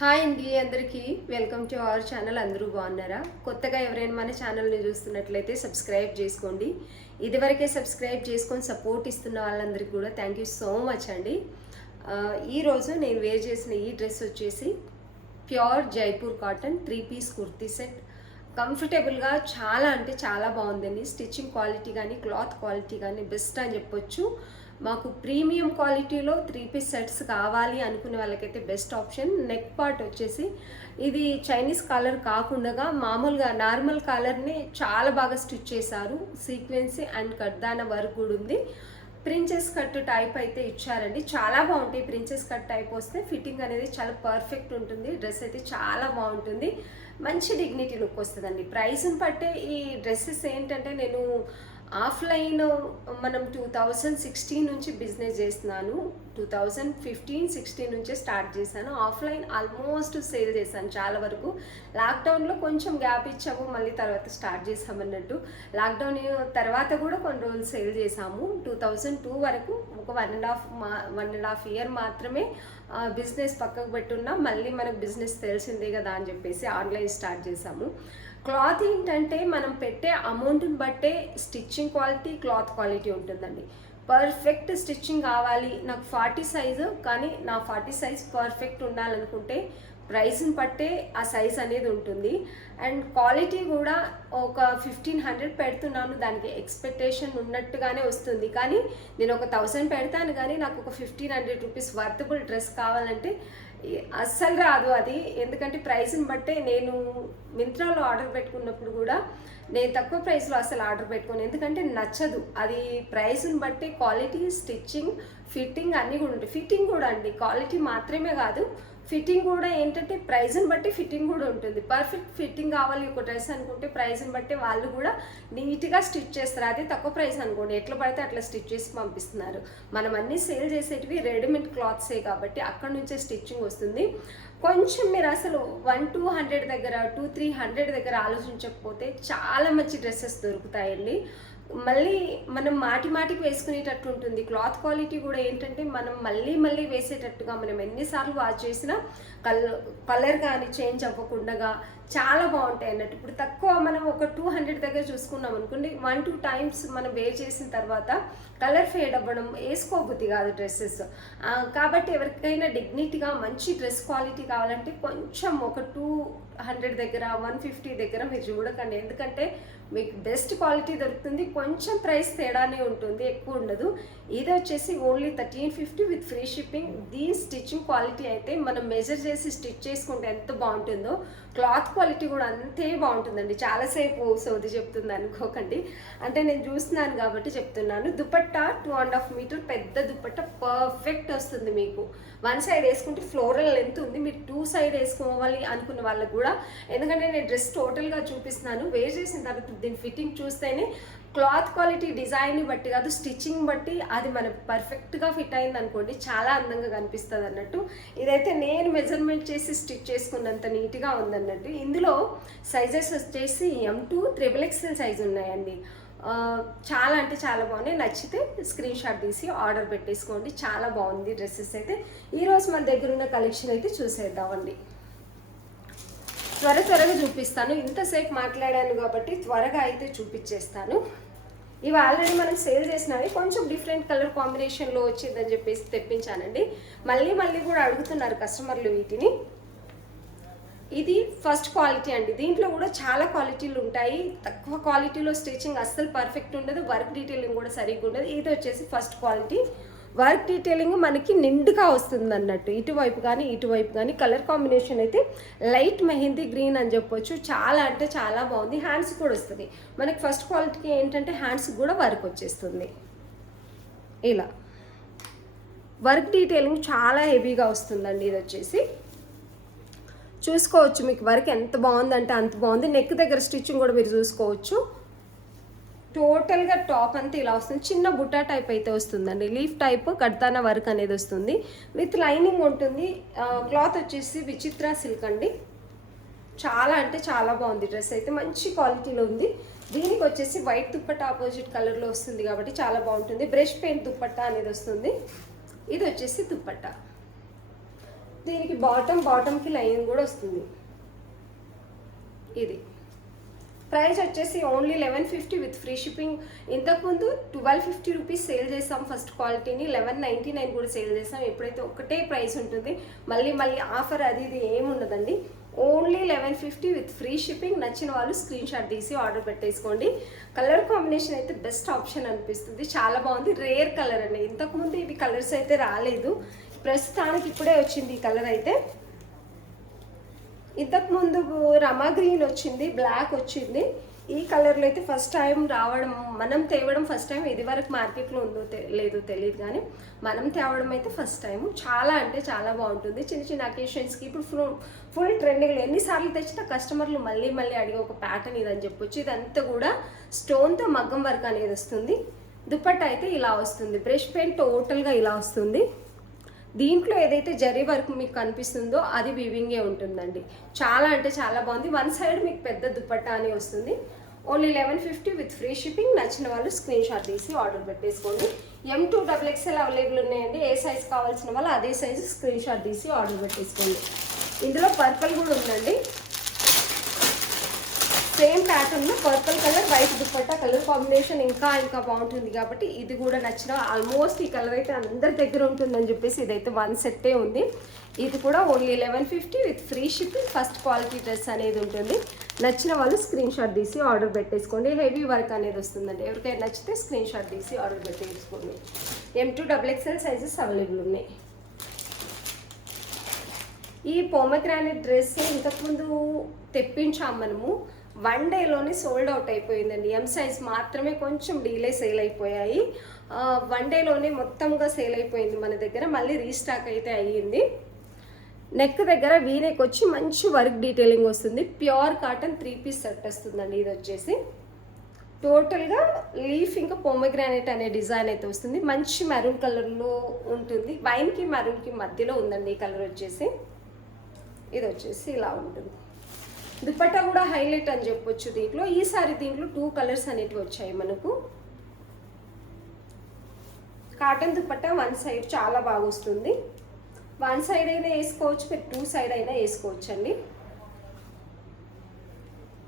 Hi అండి, అందరికీ welcome to our channel. అందరూ బాగున్నారా? కొత్తగా ఎవరైనా మన ఛానల్ని చూస్తున్నట్లయితే సబ్స్క్రైబ్ చేసుకోండి. ఇదివరకే సబ్స్క్రైబ్ చేసుకొని సపోర్ట్ ఇస్తున్న వాళ్ళందరికీ కూడా థ్యాంక్ యూ సో మచ్ అండి. ఈరోజు నేను వేర్ చేసిన ఈ డ్రెస్ వచ్చేసి pure Jaipur cotton 3 piece kurti set. కంఫర్టబుల్గా చాలా అంటే చాలా బాగుందండి. స్టిచ్చింగ్ క్వాలిటీ కానీ క్లాత్ క్వాలిటీ కానీ బెస్ట్ అని చెప్పొచ్చు. మాకు ప్రీమియం క్వాలిటీలో 3 పీస్ సెట్స్ కావాలి అనుకునే వాళ్ళకైతే బెస్ట్ ఆప్షన్. నెక్ పార్ట్ వచ్చేసి ఇది చైనీస్ కాలర్ కాకుండా మామూలుగా నార్మల్ కాలర్ని చాలా బాగా స్టిచ్ చేశారు. సీక్వెన్సీ అండ్ కడ్దాన వర్క్ కూడా ఉంది. ప్రిన్సెస్ కట్ టైప్ అయితే ఇచ్చారండి. చాలా బాగుంటాయి. ప్రిన్సెస్ కట్ టైప్ వస్తే ఫిట్టింగ్ అనేది చాలా పర్ఫెక్ట్ ఉంటుంది. డ్రెస్ అయితే చాలా బాగుంటుంది. మంచి డిగ్నిటీ లుక్ వస్తుందండి. ప్రైస్ని బట్టే ఈ డ్రెస్సెస్ ఏంటంటే నేను ఆఫ్లైన్ మనం 2016 నుంచి బిజినెస్ చేస్తున్నాను. 2015-16 నుంచే స్టార్ట్ చేశాను. ఆఫ్లైన్ ఆల్మోస్ట్ సేల్ చేశాను చాలా వరకు. లాక్డౌన్లో కొంచెం గ్యాప్ ఇచ్చాము, మళ్ళీ తర్వాత స్టార్ట్ చేసామన్నట్టు. లాక్డౌన్ తర్వాత కూడా కొన్ని రోజులు సేల్ చేసాము. 2002 వరకు ఒక 1.5 ఇయర్ మాత్రమే బిజినెస్ పక్కకు పెట్టున్నా. మళ్ళీ మనకు బిజినెస్ తెలిసిందే కదా అని చెప్పేసి ఆన్లైన్ స్టార్ట్ చేసాము. క్లాత్ ఏంటంటే మనం పెట్టే అమౌంట్ని బట్టే స్టిచ్చింగ్ క్వాలిటీ క్లాత్ క్వాలిటీ ఉంటుందండి. పర్ఫెక్ట్ స్టిచ్చింగ్ కావాలి నాకు 40 సైజు, కానీ నా 40 సైజ్ పర్ఫెక్ట్ ఉండాలనుకుంటే ప్రైస్ని బట్టే ఆ సైజ్ అనేది ఉంటుంది. అండ్ క్వాలిటీ కూడా ఒక 1500 పెడుతున్నాను, దానికి ఎక్స్పెక్టేషన్ ఉన్నట్టుగానే వస్తుంది. కానీ నేను ఒక 1000 పెడతాను, కానీ నాకు ఒక 1500 రూపీస్ వర్తబుల్ డ్రెస్ కావాలంటే అస్సలు రాదు అది. ఎందుకంటే ప్రైస్ని బట్టే నేను మింత్రాలో ఆర్డర్ పెట్టుకున్నప్పుడు కూడా నేను తక్కువ ప్రైస్లో అసలు ఆర్డర్ పెట్టుకోను, ఎందుకంటే నచ్చదు అది. ప్రైస్ని బట్టే క్వాలిటీ, స్టిచ్చింగ్, ఫిట్టింగ్ అన్నీ కూడా ఉంటాయి. ఫిట్టింగ్ కూడా అండి, క్వాలిటీ మాత్రమే కాదు, ఫిట్టింగ్ కూడా ఏంటంటే ప్రైస్ని బట్టి ఫిట్టింగ్ కూడా ఉంటుంది. పర్ఫెక్ట్ ఫిట్టింగ్ కావాలి ఒక డ్రెస్ అనుకుంటే ప్రైస్ని బట్టి వాళ్ళు కూడా నీట్గా స్టిచ్ చేస్తారు. అదే తక్కువ ప్రైస్ అనుకోండి, ఎట్లా పడితే అట్లా స్టిచ్ చేసి పంపిస్తున్నారు. మనం అన్నీ సేల్ చేసేటివి రెడీమేడ్ క్లాత్సే కాబట్టి అక్కడ నుంచే స్టిచ్చింగ్ వస్తుంది. కొంచెం మీరు అసలు 100-200 దగ్గర 200-300 దగ్గర ఆలోచించకపోతే చాలా మంచి డ్రెస్సెస్ దొరుకుతాయండి. మళ్ళీ మనం మాటికి వేసుకునేటట్టు ఉంటుంది. క్లాత్ క్వాలిటీ కూడా ఏంటంటే మనం మళ్ళీ వేసేటట్టుగా, మనం ఎన్నిసార్లు వాష్ చేసినా కలర్ కానీ చేంజ్ అవ్వకుండా చాలా బాగుంటాయి అన్నట్టు. ఇప్పుడు తక్కువ మనం ఒక 200 దగ్గర చూసుకున్నాం అనుకోండి, 1-2 టైమ్స్ మనం వేర్ చేసిన తర్వాత కలర్ ఫేడ్ అవ్వడం, వేసుకోబుద్ధి కాదు డ్రెస్సెస్. కాబట్టి ఎవరికైనా డిగ్నిటీగా మంచి డ్రెస్ క్వాలిటీ కావాలంటే కొంచెం ఒక 200 దగ్గర 150 దగ్గర మీరు చూడకండి, ఎందుకంటే మీకు బెస్ట్ క్వాలిటీ దొరుకుతుంది. కొంచెం ప్రైస్ తేడానే ఉంటుంది, ఎక్కువ ఉండదు. ఇది వచ్చేసి ఓన్లీ 1350 విత్ ఫ్రీ షిప్పింగ్. దీని స్టిచ్చింగ్ క్వాలిటీ అయితే మనం మెజర్ చేసి స్టిచ్ చేసుకుంటే ఎంత బాగుంటుందో క్లాత్ క్వాలిటీ కూడా అంతే బాగుంటుందండి. చాలాసేపు సోది చెప్తుంది అనుకోకండి, అంటే నేను చూస్తున్నాను కాబట్టి చెప్తున్నాను. దుపట్టా 2.5 మీటర్ పెద్ద దుపట్టా పర్ఫెక్ట్ వస్తుంది మీకు. 1 సైడ్ వేసుకుంటే ఫ్లోరల్ లెంత్ ఉంది. మీరు 2 సైడ్ వేసుకోవాలి అనుకున్న వాళ్ళకు కూడా, ఎందుకంటే నేను డ్రెస్ టోటల్గా చూపిస్తున్నాను. వేర్ చేసిన తర్వాత దీని ఫిట్టింగ్ చూస్తేనే క్లాత్ క్వాలిటీ డిజైన్ని బట్టి కాదు, స్టిచ్చింగ్ బట్టి అది మనకు పర్ఫెక్ట్గా ఫిట్ అయింది అనుకోండి, చాలా అందంగా కనిపిస్తుంది అన్నట్టు. ఇదైతే నేను మెజర్మెంట్ చేసి స్టిచ్ చేసుకున్నంత నీట్గా ఉందన్నట్టు. ఇందులో సైజెస్ వచ్చేసి M2 XXL సైజు ఉన్నాయండి. చాలా అంటే చాలా బాగున్నాయి. నచ్చితే స్క్రీన్ షాట్ తీసి ఆర్డర్ పెట్టేసుకోండి. చాలా బాగుంది డ్రెస్సెస్ అయితే. ఈరోజు మన దగ్గర ఉన్న కలెక్షన్ అయితే చూసేద్దామండి. త్వరగా చూపిస్తాను. ఇంతసేపు మాట్లాడాను కాబట్టి త్వరగా అయితే చూపించేస్తాను. ఇవి ఆల్రెడీ మనం సేల్ చేసినవి, కొంచెం డిఫరెంట్ కలర్ కాంబినేషన్లో వచ్చిందని చెప్పేసి తెప్పించానండి. మళ్ళీ కూడా అడుగుతున్నారు కస్టమర్లు వీటిని. ఇది ఫస్ట్ క్వాలిటీ అండి. దీంట్లో కూడా చాలా క్వాలిటీలు ఉంటాయి. తక్కువ క్వాలిటీలో స్టిచ్చింగ్ అస్సలు పర్ఫెక్ట్ ఉండదు, వర్క్ డీటెయిలింగ్ కూడా సరిగ్గా ఉండదు. ఇది వచ్చేసి ఫస్ట్ క్వాలిటీ. వర్క్ డీటెయిలింగ్ మనకి నిండుగా వస్తుంది అన్నట్టు, ఇటువైపు కానీ. కలర్ కాంబినేషన్ అయితే లైట్ మెహందీ గ్రీన్ అని చెప్పొచ్చు. చాలా అంటే చాలా బాగుంది. హ్యాండ్స్ కూడా వస్తుంది మనకి. ఫస్ట్ క్వాలిటీకి ఏంటంటే హ్యాండ్స్ కూడా వర్క్ వచ్చేస్తుంది. ఇలా వర్క్ డీటెయిలింగ్ చాలా హెవీగా వస్తుందండి. ఇది వచ్చేసి చూసుకోవచ్చు, మీకు వర్క్ ఎంత బాగుందంటే అంత బాగుంది. నెక్ దగ్గర స్టిచ్చింగ్ కూడా మీరు చూసుకోవచ్చు. టోటల్గా టాప్ అంతా ఇలా వస్తుంది. చిన్న బుట్టా టైప్ అయితే వస్తుందండి. లీఫ్ టైప్ కడ్తానా వర్క్ అనేది వస్తుంది, విత్ లైనింగ్ ఉంటుంది. క్లాత్ వచ్చేసి విచిత్ర సిల్క్ అండి. చాలా అంటే చాలా బాగుంది. డ్రెస్ అయితే మంచి క్వాలిటీలో ఉంది. దీనికి వచ్చేసి వైట్ దుప్పట్టా ఆపోజిట్ కలర్లో వస్తుంది కాబట్టి చాలా బాగుంటుంది. బ్రష్ పెయింట్ దుప్పట్టా అనేది వస్తుంది. ఇది వచ్చేసి దుప్పట్టా. దీనికి బాటమ్కి లైన్ కూడా వస్తుంది. ఇది ప్రైస్ వచ్చేసి ఓన్లీ 1150 విత్ ఫ్రీ షిప్పింగ్. ఇంతకుముందు 1250 రూపీస్ సేల్ చేసాం ఫస్ట్ క్వాలిటీని, 1199 కూడా సేల్ చేసాం. ఎప్పుడైతే ఒకటే ప్రైస్ ఉంటుంది, మళ్ళీ ఆఫర్ అది ఇది ఏమి ఉండదండి. Only 1150 with free shipping. నచ్చిన వాళ్ళు స్క్రీన్ షాట్ తీసి ఆర్డర్ పెట్టేసుకోండి. కలర్ కాంబినేషన్ అయితే బెస్ట్ ఆప్షన్ అనిపిస్తుంది, చాలా బాగుంది. రేర్ కలర్ అండి, ఇంతకుముందు ఇవి కలర్స్ అయితే రాలేదు, ప్రస్తుతానికి ఇప్పుడే వచ్చింది ఈ కలర్ అయితే. ఇంతకుముందు రమా గ్రీన్ వచ్చింది, బ్లాక్ వచ్చింది. ఈ కలర్లో అయితే ఫస్ట్ టైం రావడం, మనం తేవడం ఫస్ట్ టైం. ఇది వరకు మార్కెట్లో ఉందో లేదో తెలియదు, కానీ మనం తేవడం అయితే ఫస్ట్ టైం. చాలా అంటే చాలా బాగుంటుంది. చిన్న చిన్న అకేషన్స్కి ఇప్పుడు ఫుల్ ట్రెండింగ్లో ఎన్నిసార్లు తెచ్చినా కస్టమర్లు మళ్ళీ అడిగే ఒక ప్యాటర్న్ ఇదని చెప్పొచ్చు. ఇదంతా కూడా స్టోన్తో మగ్గం వర్క్ అనేది వస్తుంది. దుపట్టా అయితే ఇలా వస్తుంది, బ్రష్ పెయింట్ టోటల్గా ఇలా వస్తుంది. దీంట్లో ఏదైతే జరీ వర్క్ మీకు కనిపిస్తుందో అది వీవింగే ఉంటుందండి. చాలా అంటే చాలా బాగుంది. వన్ సైడ్ మీకు పెద్ద దుపట్టా అని వస్తుంది. Only 1150 with free shipping. నచ్చిన వాళ్ళు స్క్రీన్ షాట్ తీసి ఆర్డర్ పెట్టేసుకోండి. M2 XXL అవైలబుల్ ఉన్నాయండి. ఏ సైజ్ కావాల్సిన వాళ్ళు అదే సైజు స్క్రీన్ షాట్ తీసి ఆర్డర్ పెట్టేసుకోండి. ఇందులో పర్పుల్ కూడా ఉందండి, సేమ్ ప్యాటర్న్లో purple colour white dupatta. Colour combination ఇంకా బాగుంటుంది కాబట్టి ఇది కూడా నచ్చిన, ఆల్మోస్ట్ ఈ కలర్ అయితే అందరి దగ్గర ఉంటుందని చెప్పేసి ఇదైతే వన్ సెట్టే ఉంది. ఇది కూడా only 1150 with free shipping. First quality dress అనేది ఉంటుంది. నచ్చిన వాళ్ళు స్క్రీన్ షాట్ తీసి ఆర్డర్ పెట్టేసుకోండి. హెవీ వర్క్ అనేది వస్తుందండి. ఎవరికైనా నచ్చితే స్క్రీన్ షాట్ తీసి ఆర్డర్ పెట్టేసుకోండి. M2 XXL సైజెస్ అవైలబుల్ ఉన్నాయి. ఈ పోమగ్రానైట్ డ్రెస్ ఇంతకుముందు తెప్పించాం మనము, 1 డేలోనే సోల్డ్ అవుట్ అయిపోయిందండి. M సైజ్ మాత్రమే కొంచెం డీలే సేల్ అయిపోయాయి. 1 డేలోనే మొత్తంగా సేల్ అయిపోయింది మన దగ్గర. మళ్ళీ రీస్టాక్ అయితే అయ్యింది. నెక్ దగ్గర వీనెక్ వచ్చి మంచి వర్క్ డీటెయిలింగ్ వస్తుంది. ప్యూర్ కాటన్ 3 పీస్ సెట్ వస్తుందండి. ఇది వచ్చేసి టోటల్గా లీఫ్ ఇంకా పోమగ్రానైట్ అనే డిజైన్ అయితే వస్తుంది. మంచి మెరూన్ కలర్లో ఉంటుంది. వైన్కి మెరూన్కి మధ్యలో ఉందండి ఈ కలర్ వచ్చేసి. ఇది వచ్చేసి ఇలా ఉంటుంది. దుపట్టా కూడా హైలైట్ అని చెప్పొచ్చు దీంట్లో. ఈసారి దీంట్లో 2 కలర్స్ అనేటివి వచ్చాయి మనకు. కాటన్ దుపట్టా వన్ సైడ్ చాలా బాగా వస్తుంది. వన్ సైడ్ అయినా వేసుకోవచ్చు, మీరు 2 సైడ్ అయినా వేసుకోవచ్చు అండి.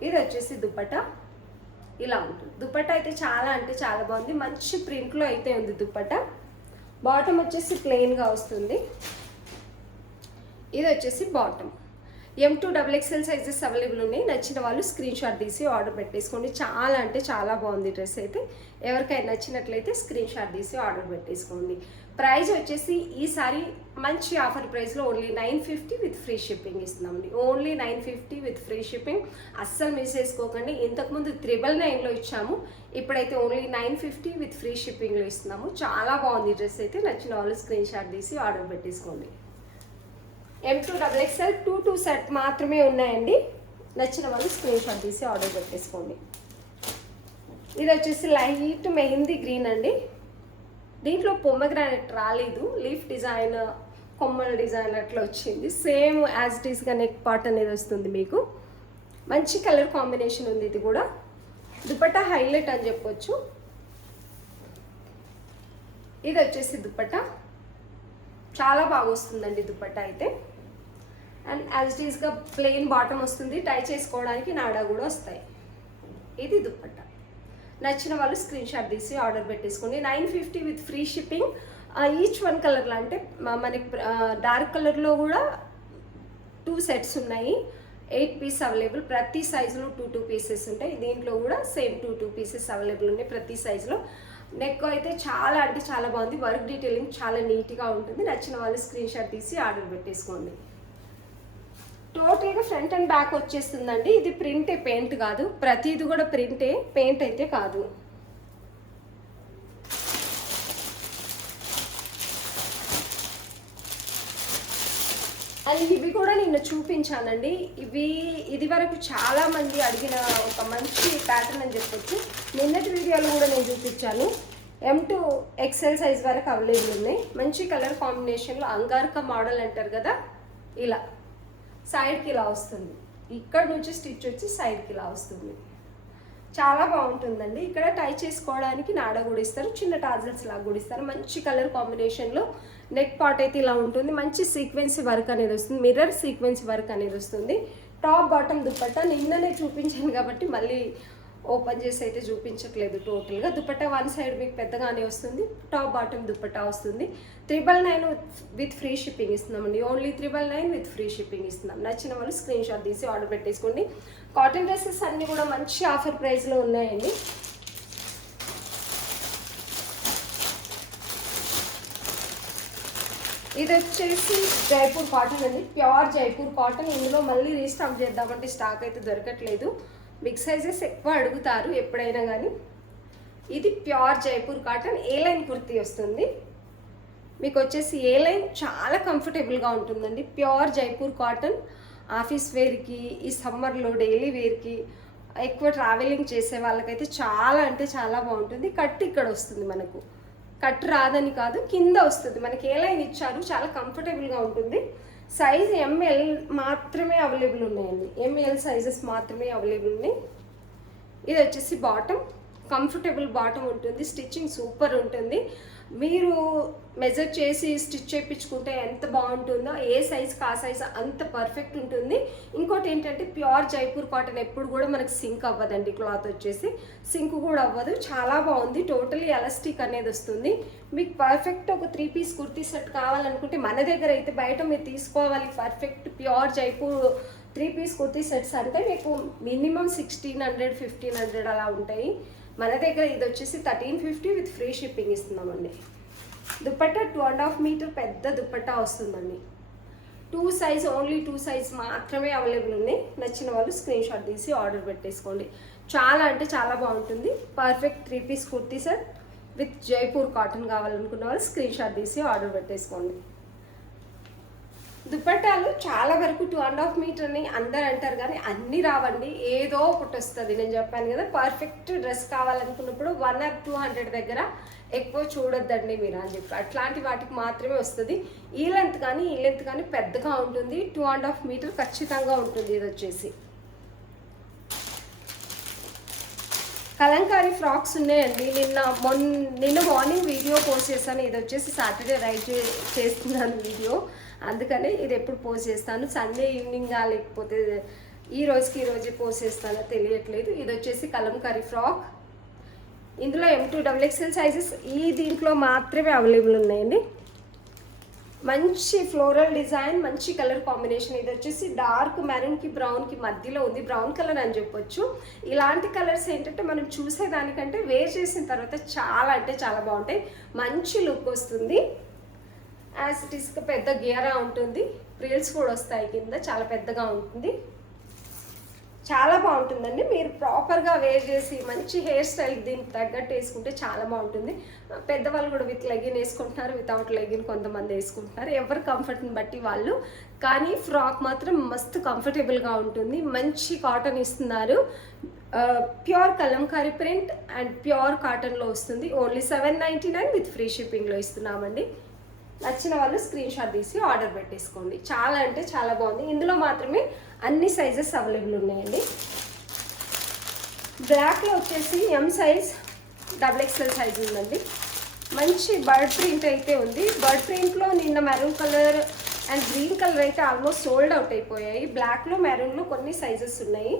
ఇది వచ్చేసి దుపట్టా ఇలా ఉంటుంది. దుపట్టా అయితే చాలా అంటే చాలా బాగుంది. మంచి ప్రింట్లో అయితే ఉంది దుపట్టా. బాటమ్ వచ్చేసి ప్లెయిన్గా వస్తుంది. ఇది వచ్చేసి bottom. M2 XXL sizes available ఉన్నాయి. నచ్చిన వాళ్ళు స్క్రీన్ షాట్ తీసి ఆర్డర్ పెట్టేసుకోండి. చాలా అంటే చాలా బాగుంది డ్రెస్ అయితే. ఎవరికైనా నచ్చినట్లయితే స్క్రీన్ షాట్ తీసి ఆర్డర్ పెట్టేసుకోండి. ప్రైస్ వచ్చేసి ఈసారి మంచి ఆఫర్ ప్రైస్లో ఓన్లీ 950 విత్ ఫ్రీ షిప్పింగ్ ఇస్తున్నామండి. Only 950 with free shipping. అస్సలు మిస్ చేసుకోకండి. ఇంతకుముందు 999లో ఇచ్చాము, ఇప్పుడైతే ఓన్లీ 950 విత్ ఫ్రీ షిప్పింగ్లో ఇస్తున్నాము. చాలా బాగుంది డ్రెస్ అయితే. నచ్చిన వాళ్ళు స్క్రీన్ షాట్ తీసి ఆర్డర్ పెట్టేసుకోండి. M2 XXL 2 సెట్ మాత్రమే ఉన్నాయండి. నచ్చిన వాళ్ళు స్క్రీన్ షాట్ తీసి ఆర్డర్ పెట్టేసుకోండి. ఇది వచ్చేసి లైట్ మెహందీ గ్రీన్ అండి. దీంట్లో పొమగ్రానైట్ రాలేదు, లీఫ్ డిజైన్, కొమ్మల డిజైన్ అట్లా వచ్చింది. సేమ్ యాజ్ ఇట్ ఈస్గా నెక్ పార్ట్ అనేది వస్తుంది మీకు. మంచి కలర్ కాంబినేషన్ ఉంది. ఇది కూడా దుపట్టా హైలైట్ అని చెప్పొచ్చు. ఇది వచ్చేసి దుపట్టా చాలా బాగా వస్తుందండి దుపట్టా అయితే. అండ్ యాజ్ ఇట్ ఈస్గా ప్లెయిన్ బాటమ్ వస్తుంది. టై చేసుకోవడానికి నాడా కూడా వస్తాయి. ఇది దుపట్టా. నచ్చిన వాళ్ళు స్క్రీన్ షాట్ తీసి ఆర్డర్ పెట్టేసుకోండి. 950 with free shipping. Each one కలర్లో అంటే మనకి డార్క్ కలర్లో కూడా 2 సెట్స్ ఉన్నాయి. 8 పీస్ అవైలబుల్. ప్రతి సైజులో 2 పీసెస్ ఉంటాయి. దీంట్లో కూడా సేమ్ 2 పీసెస్ అవైలబుల్ ఉన్నాయి ప్రతి సైజులో. నెక్ అయితే చాలా అంటే చాలా బాగుంది. వర్క్ డీటెయిలింగ్ చాలా నీట్గా ఉంటుంది. నచ్చిన వాళ్ళు స్క్రీన్ షాట్ తీసి ఆర్డర్ పెట్టేసుకోండి. టోటల్గా ఫ్రంట్ అండ్ బ్యాక్ వచ్చేస్తుందండి. ఇది ప్రింటే, పెయింట్ కాదు. ప్రతిది కూడా ప్రింటే, పెయింట్ అయితే కాదు. అండ్ ఇవి కూడా నిన్న చూపించానండి. ఇది వరకు చాలా మంది అడిగిన ఒక మంచి ప్యాటర్న్ అని చెప్పొచ్చు. నిన్నటి వీడియోలో కూడా నేను చూపించాను. M2 XL సైజ్ వరకు అవైలబుల్ ఉన్నాయి. మంచి కలర్ కాంబినేషన్లో అంగారక మోడల్ అంటారు కదా, ఇలా సైడ్కి ఇలా వస్తుంది. ఇక్కడ నుంచి స్టిచ్ వచ్చి సైడ్కి ఇలా వస్తుంది. చాలా బాగుంటుందండి. ఇక్కడ టై చేసుకోవడానికి నాడ కూడా ఇస్తారు, చిన్న టాజల్స్ లాగా కూడా ఇస్తారు. మంచి కలర్ కాంబినేషన్లో నెక్ పార్ట్ అయితే ఇలా ఉంటుంది. మంచి సీక్వెన్సీ వర్క్ అనేది వస్తుంది, మిర్రర్ సీక్వెన్సీ వర్క్ అనేది వస్తుంది. టాప్ బాటమ్ దుపట్టా నిన్ననే చూపించాను కాబట్టి మళ్ళీ ఓపెన్ చేసి అయితే చూపించట్లేదు. టోటల్గా దుపట్టా వన్ సైడ్ మీకు పెద్దగానే వస్తుంది. టాప్ బాటమ్ దుపట్టా వస్తుంది. 999 విత్ ఫ్రీ షిప్పింగ్ ఇస్తున్నామండి. ఓన్లీ 999 విత్ ఫ్రీ షిప్పింగ్ ఇస్తున్నాం. నచ్చిన వాళ్ళు స్క్రీన్ షాట్ తీసి ఆర్డర్ పెట్టేసుకోండి. కాటన్ డ్రెస్సెస్ అన్నీ కూడా మంచి ఆఫర్ ప్రైస్లో ఉన్నాయండి. ఇది వచ్చేసి జైపూర్ కాటన్ అండి, ప్యూర్ జైపూర్ కాటన్. ఇందులో మళ్ళీ రీస్టాక్ చేద్దామంటే స్టాక్ అయితే దొరకట్లేదు. బిగ్ సైజెస్ ఎక్కువ అడుగుతారు ఎప్పుడైనా కానీ. ఇది ప్యూర్ జైపూర్ కాటన్, ఏ లైన్ కుర్తీ వస్తుంది మీకు. వచ్చేసి ఏ లైన్ చాలా కంఫర్టబుల్గా ఉంటుందండి. ప్యూర్ జైపూర్ కాటన్ ఆఫీస్ వేర్కి, ఈ సమ్మర్లో డైలీ వేర్కి, ఎక్కువ ట్రావెలింగ్ చేసే వాళ్ళకైతే చాలా అంటే చాలా బాగుంటుంది. కట్ ఇక్కడ వస్తుంది మనకు, కట్ రాదని కాదు, కింద వస్తుంది మనకి. ఏ లైన్ ఇచ్చారు, చాలా కంఫర్టబుల్గా ఉంటుంది. సైజ్ ఎంఎల్ మాత్రమే అవైలబుల్ ఉన్నాయండి. ఎంఎల్ సైజెస్ మాత్రమే అవైలబుల్ ఉన్నాయి. ఇది వచ్చేసి బాటమ్, కంఫర్టబుల్ బాటమ్ ఉంటుంది. స్టిచ్చింగ్ సూపర్ ఉంటుంది. మీరు మెజర్ చేసి స్టిచ్ చేయించుకుంటే ఎంత బాగుంటుందో, ఏ సైజ్కి ఆ సైజ్ అంత పర్ఫెక్ట్ ఉంటుంది. ఇంకోటి ఏంటంటే ప్యూర్ జైపూర్ కాటన్ ఎప్పుడు కూడా మనకు సింక్ అవ్వదండి. క్లాత్ వచ్చేసి సింక్ కూడా అవ్వదు. చాలా బాగుంది. టోటలీ ఎలాస్టిక్ అనేది వస్తుంది. మీకు పర్ఫెక్ట్ ఒక 3 పీస్ కుర్తీ సెట్ కావాలనుకుంటే మన దగ్గర అయితే, బయట మీరు తీసుకోవాలి perfect pure Jaipur 3 piece kurti sets అంటే మీకు మినిమం 1600 1500 అలా ఉంటాయి. మన దగ్గర ఇది వచ్చేసి 1350 విత్ ఫ్రీ షిప్పింగ్ ఇస్తున్నామండి. దుపట్టా 2.5 మీటర్ పెద్ద దుపట్టా వస్తుందండి. 2 సైజ్, ఓన్లీ 2 సైజ్ మాత్రమే అవైలబుల్ ఉన్నాయి. నచ్చిన వాళ్ళు స్క్రీన్ షాట్ తీసి ఆర్డర్ పెట్టేసుకోండి. చాలా అంటే చాలా బాగుంటుంది. Perfect 3 piece kurti set with Jaipur cotton కావాలనుకున్న వాళ్ళు స్క్రీన్ షాట్ తీసి ఆర్డర్ పెట్టేసుకోండి. దుపట్టాలు చాలా వరకు 2.5 మీటర్ అని అందరు అంటారు కానీ అన్నీ రావండి, ఏదో ఒకటి వస్తుంది. నేను చెప్పాను కదా, పర్ఫెక్ట్ డ్రెస్ కావాలనుకున్నప్పుడు 100 or 200 దగ్గర ఎక్కువ చూడొద్దండి మీరు అని చెప్పి. అట్లాంటి వాటికి మాత్రమే వస్తుంది. ఈ లెంత్ కానీ పెద్దగా ఉంటుంది. 2.5 మీటర్ ఖచ్చితంగా ఉంటుంది. ఇది వచ్చేసి కలంకారీ ఫ్రాక్స్ ఉన్నాయండి. నిన్న మార్నింగ్ వీడియో పోస్ట్ చేస్తాను. ఇది వచ్చేసి సాటర్డే రైట్ చేస్తున్నాను వీడియో, అందుకని ఇది ఎప్పుడు పోస్ట్ చేస్తాను, సండే ఈవినింగ్గా లేకపోతే ఈ రోజే పోస్ట్ చేస్తానో తెలియట్లేదు. ఇది వచ్చేసి కలంకారీ ఫ్రాక్. ఇందులో M2 XXL సైజెస్ ఈ దీంట్లో మాత్రమే అవైలబుల్ ఉన్నాయండి. మంచి ఫ్లోరల్ డిజైన్, మంచి కలర్ కాంబినేషన్. ఇది వచ్చేసి డార్క్ మెరూన్కి బ్రౌన్కి మధ్యలో ఉంది, బ్రౌన్ కలర్ అని చెప్పొచ్చు. ఇలాంటి కలర్స్ ఏంటంటే మనం చూసేదానికంటే వేర్ చేసిన తర్వాత చాలా అంటే చాలా బాగుంటాయి. మంచి లుక్ వస్తుంది. యాజ్ ఇట్ ఈస్గా పెద్ద గేరా ఉంటుంది. ప్రిల్స్ కూడా వస్తాయి కింద, చాలా పెద్దగా ఉంటుంది. చాలా బాగుంటుందండి. మీరు ప్రాపర్గా వేర్ చేసి మంచి హెయిర్ స్టైల్ దీనికి తగ్గట్టు వేసుకుంటే చాలా బాగుంటుంది. పెద్దవాళ్ళు కూడా విత్ లెగిన్ వేసుకుంటున్నారు, వితౌట్ లెగిన్ కొంతమంది వేసుకుంటున్నారు, ఎవరి కంఫర్ట్ని బట్టి వాళ్ళు. కానీ ఫ్రాక్ మాత్రం మస్తు కంఫర్టబుల్గా ఉంటుంది. మంచి కాటన్ ఇస్తున్నారు. Pure Kalamkari print and pure కాటన్లో వస్తుంది. ఓన్లీ 799 విత్ ఫ్రీ షిప్పింగ్లో ఇస్తున్నామండి. నచ్చిన వాళ్ళు స్క్రీన్ షాట్ తీసి ఆర్డర్ పెట్టేసుకోండి. చాలా అంటే చాలా బాగుంది. ఇందులో మాత్రమే అన్ని సైజెస్ అవైలబుల్ ఉన్నాయండి. బ్లాక్లో వచ్చేసి M సైజ్ XXL సైజ్ ఉందండి. మంచి బర్డ్ ప్రింట్ అయితే ఉంది. బర్డ్ ప్రింట్లో నిన్న maroon colour and green colour అయితే ఆల్మోస్ట్ సోల్డ్ అవుట్ అయిపోయాయి. బ్లాక్లో మెరూన్లో కొన్ని సైజెస్ ఉన్నాయి.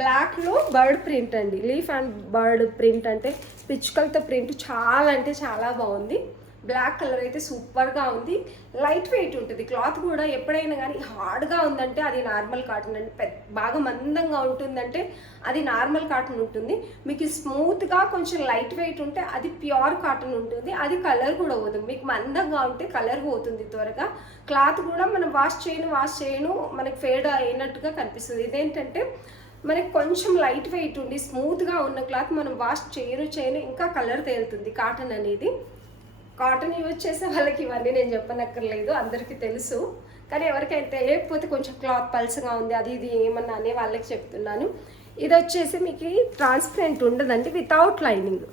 బ్లాక్లో బర్డ్ ప్రింట్ అండి, లీఫ్ అండ్ బర్డ్ ప్రింట్ అంటే పిచ్చుకలతో ప్రింట్ చాలా అంటే చాలా బాగుంది. బ్లాక్ కలర్ అయితే సూపర్గా ఉంది. లైట్ వెయిట్ ఉంటుంది. క్లాత్ కూడా ఎప్పుడైనా కానీ హార్డ్గా ఉందంటే అది నార్మల్ కాటన్ అండి. బాగా మందంగా ఉంటుందంటే అది నార్మల్ కాటన్ ఉంటుంది. మీకు స్మూత్గా కొంచెం లైట్ వెయిట్ ఉంటే అది ప్యూర్ కాటన్ ఉంటుంది. అది కలర్ కూడా పోతుంది. మీకు మందంగా ఉంటే కలర్ పోతుంది త్వరగా. క్లాత్ కూడా మనం వాష్ చేయను మనకి ఫేడ్ అయినట్టుగా కనిపిస్తుంది. ఇదేంటంటే మనకి కొంచెం లైట్ వెయిట్ ఉండి స్మూత్గా ఉన్న క్లాత్ మనం వాష్ చేయను ఇంకా కలర్ తేలుతుంది కాటన్ అనేది. కాటన్ యూజ్ చేసే వాళ్ళకి ఇవన్నీ నేను చెప్పనక్కర్లేదు, అందరికీ తెలుసు. కానీ ఎవరికైనా తెలియకపోతే కొంచెం క్లాత్ పల్సగా ఉంది అది ఇది ఏమన్నా అనే వాళ్ళకి చెప్తున్నాను. ఇది వచ్చేసి మీకు ట్రాన్స్పరెంట్ ఉండదండి, వితౌట్ లైనింగ్.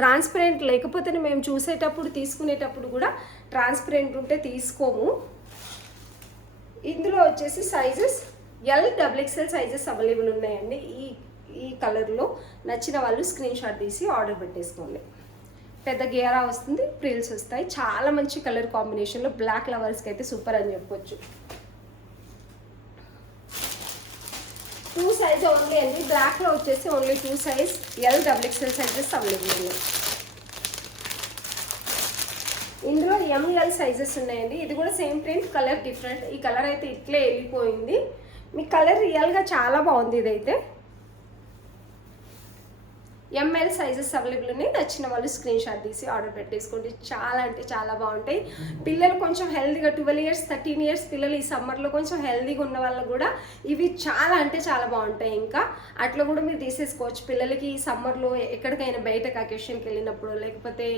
ట్రాన్స్పరెంట్ లేకపోతే మేము చూసేటప్పుడు తీసుకునేటప్పుడు కూడా ట్రాన్స్పరెంట్ ఉంటే తీసుకోము. ఇందులో వచ్చేసి సైజెస్ XXL సైజెస్ అవైలబుల్ ఉన్నాయండి. ఈ కలర్లో నచ్చిన వాళ్ళు స్క్రీన్ షాట్ తీసి ఆర్డర్ పెట్టేసుకోండి. పెద్ద గేరా వస్తుంది, ప్రిల్స్ వస్తాయి. చాలా మంచి కలర్ కాంబినేషన్లో బ్లాక్ లవర్స్కి అయితే సూపర్ అని చెప్పొచ్చు. 2 సైజ్ ఓన్లీ అండి. బ్లాక్లో వచ్చేసి only 2 size L XXL sizes available ఉన్నాయి. ఇందులో ఎంఎల్ సైజెస్ ఉన్నాయండి. ఇది కూడా సేమ్ ప్రింట్, కలర్ డిఫరెంట్. ఈ కలర్ అయితే ఇట్లే వెళ్ళిపోయింది. మీ కలర్ రియల్గా చాలా బాగుంది. ఇదైతే ఎంఎల్ సైజెస్ అవైలబుల్ ఉన్నాయి. నచ్చిన వాళ్ళు స్క్రీన్ షాట్ తీసి ఆర్డర్ పెట్టేసుకోండి. చాలా అంటే చాలా బాగుంటాయి. పిల్లలు కొంచెం హెల్తీగా 12 ఇయర్స్ 13 ఇయర్స్ పిల్లలు ఈ సమ్మర్లో కొంచెం హెల్తీగా ఉన్న వాళ్ళకు కూడా ఇవి చాలా అంటే చాలా బాగుంటాయి. ఇంకా అట్లా కూడా మీరు తీసేసుకోవచ్చు. పిల్లలకి ఈ సమ్మర్లో ఎక్కడికైనా బయటకు అకేషన్కి వెళ్ళినప్పుడు, లేకపోతే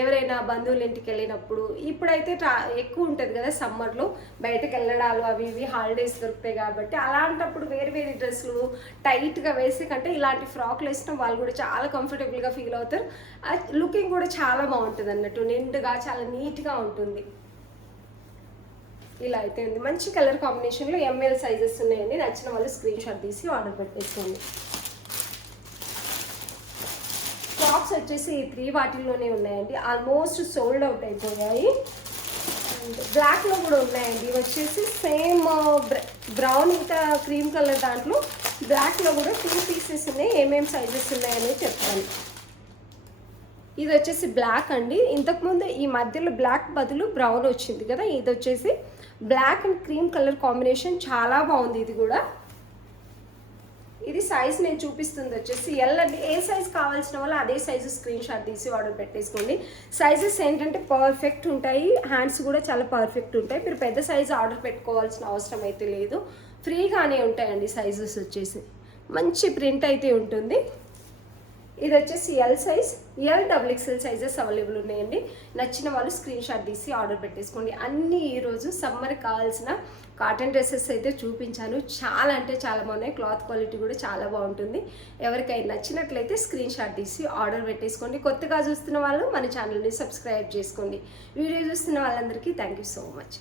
ఎవరైనా బంధువుల ఇంటికి వెళ్ళినప్పుడు, ఇప్పుడైతే ఎక్కువ ఉంటుంది కదా సమ్మర్లో బయటకు వెళ్ళడాలు అవి ఇవి హాలిడేస్ దొరుకుతాయి కాబట్టి, అలాంటప్పుడు వేరు వేరే డ్రెస్సులు టైట్గా వేసే కంటే ఇలాంటి ఫ్రాక్ వేసిన వాళ్ళు కూడా చాలా కంఫర్టబుల్గా ఫీల్ అవుతారు. లుకింగ్ కూడా చాలా బాగుంటుంది అన్నట్టు, నిండుగా చాలా నీట్గా ఉంటుంది. ఇలా అయితే ఉంది. మంచి కలర్ కాంబినేషన్లో ఎంఎల్ సైజెస్ ఉన్నాయండి. నచ్చిన వాళ్ళు స్క్రీన్ షాట్ తీసి ఆర్డర్ పెట్టేసుకోండి. ఫ్రాక్స్ వచ్చేసి 3 వాటిల్లోనే ఉన్నాయండి. ఆల్మోస్ట్ సోల్డ్ అవుట్ అయిపోయాయి. బ్లాక్లో కూడా ఉన్నాయండి. ఇవి వచ్చేసి సేమ్ బ్రౌన్ ఇంకా క్రీమ్ కలర్ దాంట్లో బ్లాక్లో కూడా 2 పీసెస్ ఉన్నాయి. ఏమేమి సైజెస్ ఉన్నాయనేది చెప్తాను. ఇది వచ్చేసి బ్లాక్ అండి. ఇంతకుముందు ఈ మధ్యలో బ్లాక్ బదులు బ్రౌన్ వచ్చింది కదా, ఇది వచ్చేసి black and cream colour combination చాలా బాగుంది. ఇది కూడా ఇది సైజ్ నేను చూపిస్తుంది వచ్చేసి ఎల్ అండి. ఏ సైజ్ కావాల్సిన వాళ్ళు అదే సైజు స్క్రీన్ షాట్ తీసి ఆర్డర్ పెట్టేసుకోండి. సైజెస్ ఏంటంటే పర్ఫెక్ట్ ఉంటాయి. హ్యాండ్స్ కూడా చాలా పర్ఫెక్ట్ ఉంటాయి. మీరు పెద్ద సైజు ఆర్డర్ పెట్టుకోవాల్సిన అవసరం అయితే లేదు. ఫ్రీగానే ఉంటాయండి సైజెస్ వచ్చేసి. మంచి ప్రింట్ అయితే ఉంటుంది. ఇది వచ్చేసి L size, L XXL sizes available ఉన్నాయండి. నచ్చిన వాళ్ళు స్క్రీన్ షాట్ తీసి ఆర్డర్ పెట్టేసుకోండి. అన్నీ ఈరోజు సమ్మర్కి కావాల్సిన కాటన్ డ్రెస్సెస్ అయితే చూపించాను. చాలా అంటే చాలా బాగున్నాయి. క్లాత్ క్వాలిటీ కూడా చాలా బాగుంటుంది. ఎవరికైనా నచ్చినట్లయితే స్క్రీన్ షాట్ తీసి ఆర్డర్ పెట్టేసుకోండి. కొత్తగా చూస్తున్న వాళ్ళు మన ఛానల్ని సబ్స్క్రైబ్ చేసుకోండి. వీడియో చూస్తున్న వాళ్ళందరికీ థ్యాంక్ యూ సో మచ్.